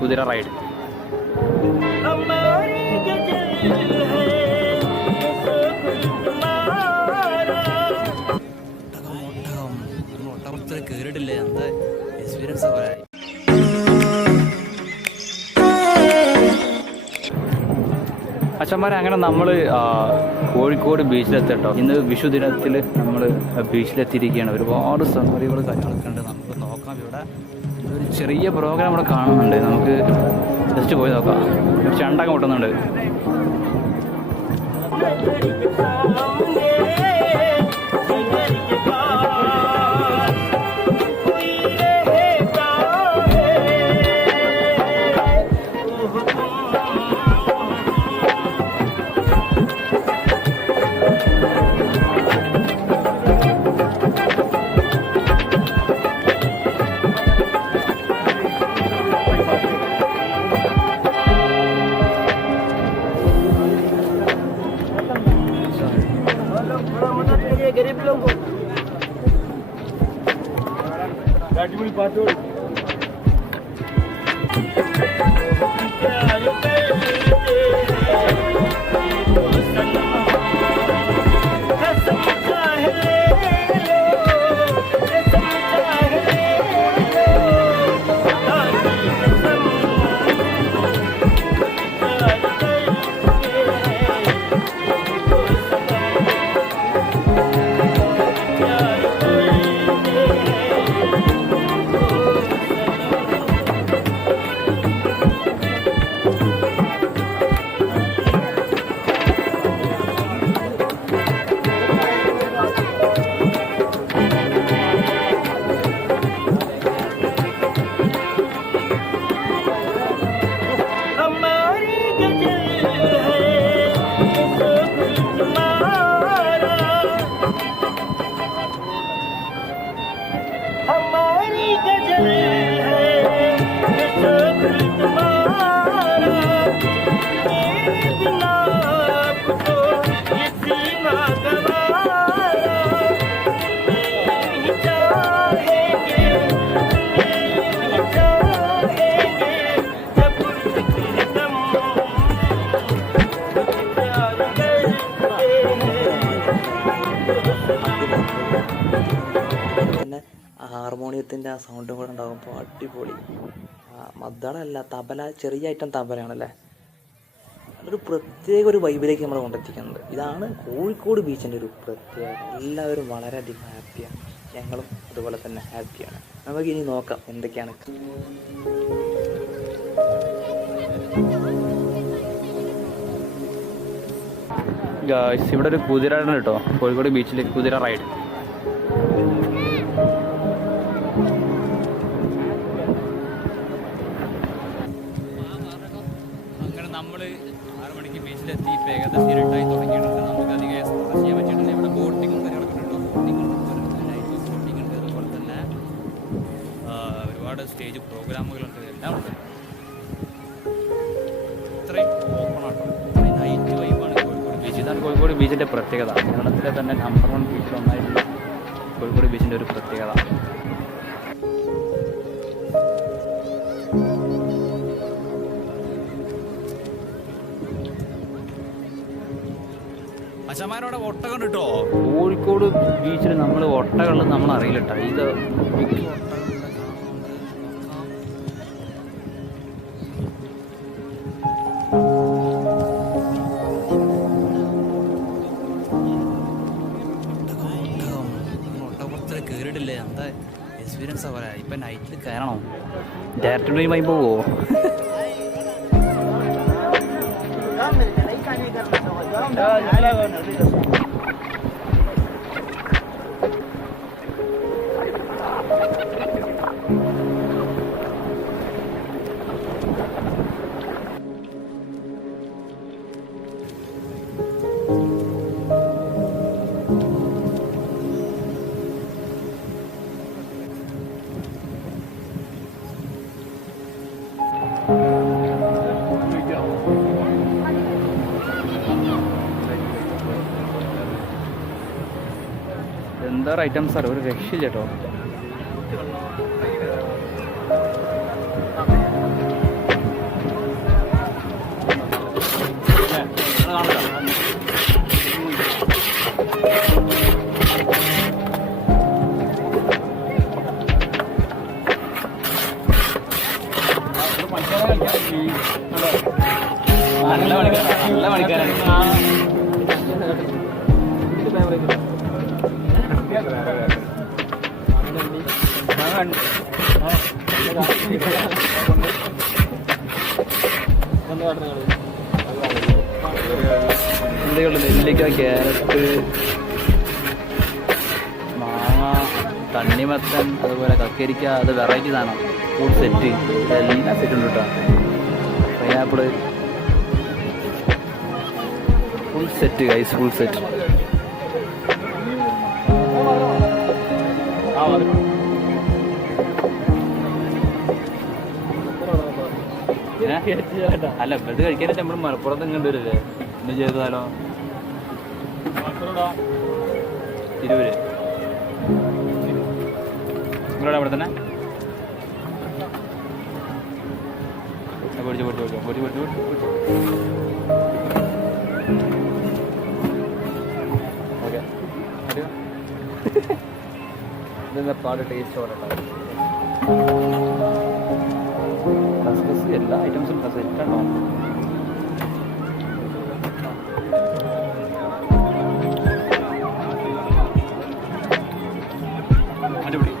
കുതിര റൈഡ്. കേറിയിട്ടില്ലേ, എന്താ എക്സ്പീരിയൻസ് പറയാ. അച്ഛന്മാരെ അങ്ങനെ നമ്മൾ കോഴിക്കോട് ബീച്ചിലെത്തട്ടോ. ഇന്ന് വിഷു ദിനത്തിൽ നമ്മൾ ബീച്ചിലെത്തിയിരിക്കുകയാണ്. ഒരുപാട് സംഗതികൾ കാര്യങ്ങളൊക്കെ ഉണ്ട്, നമുക്ക് നോക്കാം. ഇവിടെ ഒരു ചെറിയ പ്രോഗ്രാം ഇവിടെ കാണുന്നുണ്ട്, നമുക്ക് ജസ്റ്റ് പോയി നോക്കാം. ഒരു ചണ്ടൊക്കെ മുട്ടുന്നുണ്ട്. ഹാർമോണിയത്തിൻ്റെ ആ സൗണ്ടും കൂടെ ഉണ്ടാകുമ്പോൾ അടിപൊളി. മദ്ദളമല്ല, തബല, ചെറിയ ഐറ്റം തബലയാണല്ലേ. ഒരു പ്രത്യേക ഒരു വൈബിലേക്ക് നമ്മൾ കൊണ്ടെത്തിക്കുന്നുണ്ട്. ഇതാണ് കോഴിക്കോട് ബീച്ചിൻ്റെ ഒരു പ്രത്യേകത. എല്ലാവരും വളരെയധികം ഹാപ്പിയാണ്, ഞങ്ങളും അതുപോലെ തന്നെ ഹാപ്പിയാണ്. നമുക്ക് ഇനി നോക്കാം എന്തൊക്കെയാണ്. ഇവിടെ ഒരു കുതിര ഉണ്ട് കേട്ടോ, കോഴിക്കോട് ബീച്ചിൽ കുതിര റൈഡ്. അങ്ങനെ നമ്മൾ 6 മണിക്ക് ബീച്ചിലെത്തി. ഇപ്പോൾ ഏകദേശം ഇരുട്ടായി തുടങ്ങിയിട്ടുണ്ട്. നമുക്ക് അധികം എക്സ്പ്ലോർ ചെയ്യാൻ പറ്റിയിട്ടില്ല. ഇവിടെ ബോട്ടിങ്ങും കാര്യങ്ങളൊക്കെ ഉണ്ട്. ബോട്ടിംഗ് ഉണ്ട്, നൈറ്റ് ബോട്ടിംഗ് ഉണ്ട്, അതുപോലെ തന്നെ ഒരുപാട് സ്റ്റേജ് പ്രോഗ്രാമുകളുണ്ട്, എല്ലാം ഉണ്ട്. ഇത്രയും ഓപ്പണാട്ടോ, നൈറ്റ് വൈബാണ് കോഴിക്കോട് ബീച്ച്. ഇതാണ് കോഴിക്കോട് ബീച്ചിൻ്റെ പ്രത്യേകത. കേരളത്തിലെ തന്നെ നമ്പർ 1 ബീച്ചിൽ ഒന്നായിട്ടുള്ള കോഴിക്കോട് ബീച്ചിൻ്റെ ഒരു പ്രത്യേകത. അച്ഛന്മാരോടെ ഒട്ടകം കിട്ടോ കോഴിക്കോട് ബീച്ചിൽ. നമ്മൾ ഒട്ടകളിൽ നമ്മൾ അറിയില്ല കേട്ടോ. ഇത് ഒട്ടകപ്പുറത്തിൽ കയറിയിട്ടില്ലേ, എന്താ എക്സ്പീരിയൻസാ പറയാ. ഇപ്പം നൈറ്റിൽ കയറണോ, ഡയറക്റ്റ് ടൈമായി പോവോ? എന്താ ഐറ്റംസ് അറിയാം, ഒരു രക്ഷയില്ല കേട്ടോ. നല്ല മണിക്കാരാണ്. എന്തൊക്കെയുള്ളത്? നെല്ലിക്ക, ക്യാരറ്റ്, മാങ്ങ, തണ്ണിമത്തൻ, അതുപോലെ കക്കരിക്ക, അത് വെറൈറ്റി സാധനം, ഫുഡ് സെറ്റ്, എല്ലാം സെറ്റ് ഉണ്ട് കേട്ടോ. Pineapple, full set guys, full set. അല്ല ഇത് കഴിക്കാനായിട്ട് നമ്മൾ മലപ്പുറത്ത് ഇങ്ങോട്ട് വരില്ലേ, ഇന്ന് ചെയ്താലോ? തിരൂര് നിങ്ങളുടെ അവിടെ തന്നെ പൊടിച്ചു പൊടിച്ചു പൊടിച്ചു പൊടിച്ചു പൊടിച്ചു. ഓക്കെ അറിയോ? ഇതെന്താ പാട് ടേസ്റ്റ് ഓടട്ടോ. എല്ലാ ഐറ്റംസും സെറ്റാണോ? അടിപൊളി.